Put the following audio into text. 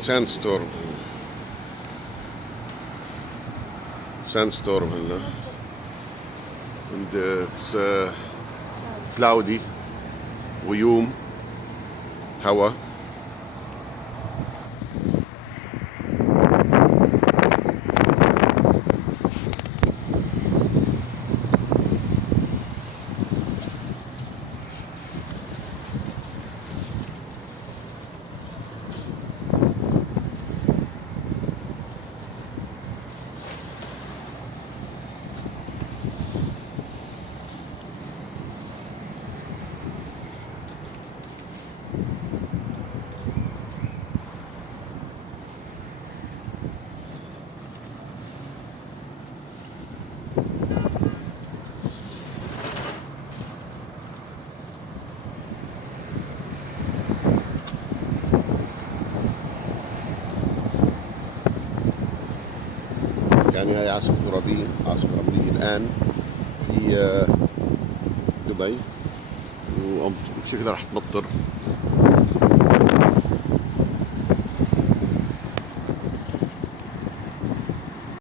sandstorm. Sandstorm هلا. And it's cloudy. غيوم. هوا. يعني هاي عاصمة رملية الآن في دبي، وبشكلها رح تمطر